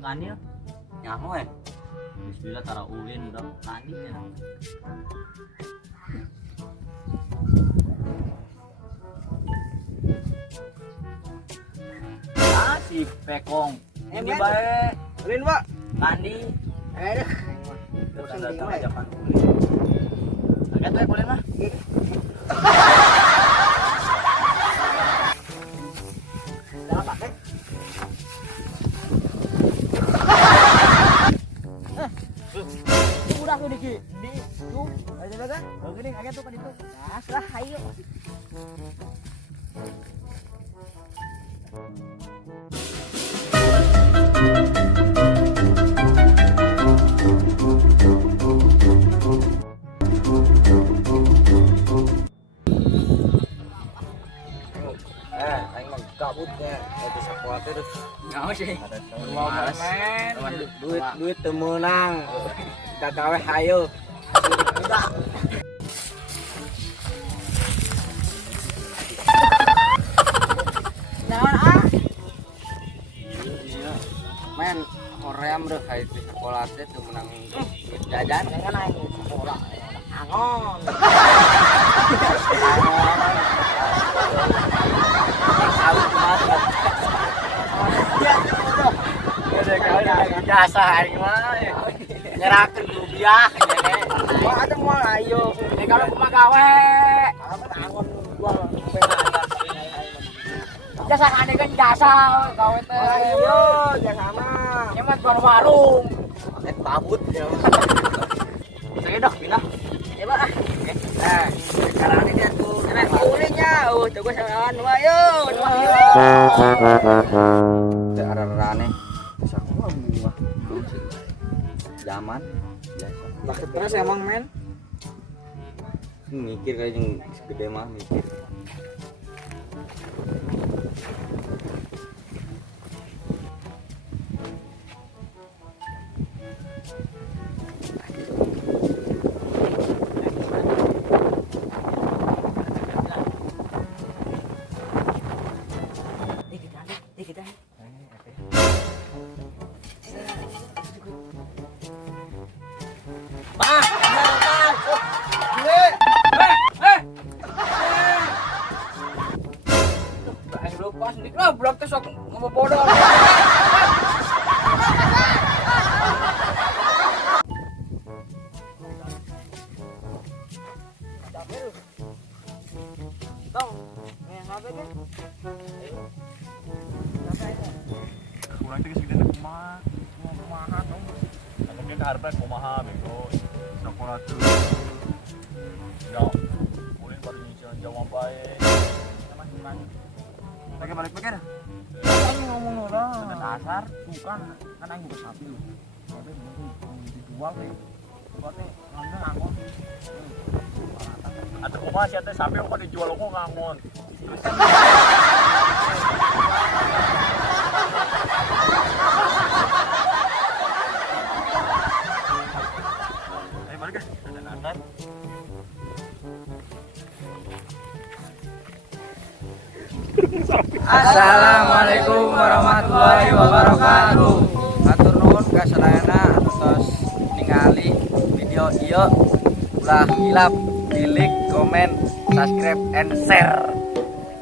Bang Kanil. Nyaho ya. Bismillah tara ulin udah tadi ya. Si Pekong. Ini bae. Ulin, Pak. Tandi. Pusing Datang dingin, ajakan ulin. Agak tuh ulin mah. Dah pakai. Udah tuh Diki. Di tuh. Ayo jaga. Oke nih, agak tuh kan itu. Nah, salah ayo. Aing mah gabutnya, itu sekolah terus. Ngau sih. Mau main, duit teu meunang. Kita gawe hayu. Udah. Naon ah? Men, hoream reuh ka itu sekolah teh teu meunang duit jajan. Kan aing sekolah angon. Jasa hari mah nyerakeun rupiah nenek. Wah, ada mau ayo. Kalau kumaha gawe. Angon jual pengen. Jasa kane kan jasa gawe teh. Ayo, jangan mah. Nyemat warung. Pakai tabut ya. Saya dah pindah. Coba ah. Sekarang ini tuh enak ulingnya. Coba samaan ayo. Teu ararane. Bisa kumaha mah. Zaman biasa. Lah terus emang men. Mikir kayak yang gede mah mikir. Pas dik lah blok teh sok ngobodol. Kurang teh segede kumaha dong. Mungkin hareup kumaha bego. Sekolah tuh. Ya, ulin baru nyicil jawab bae. Pakai balik pikir. Kan ngomong orang. Dasar bukan kan aing buka sapi. Tapi mungkin dijual teh. Buat teh ngambil angon. Atuh kumaha sia teh sampe kok dijual kok ngangon. Terus ayo balik ke. Ada Assalamualaikum warahmatullahi wabarakatuh. Hatur nuhun ka sadayana atos ningali video ieu. Ulah hilap di like, comment, subscribe and share.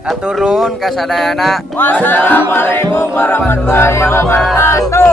Hatur nuhun ka sadayana. Wassalamualaikum warahmatullahi wabarakatuh.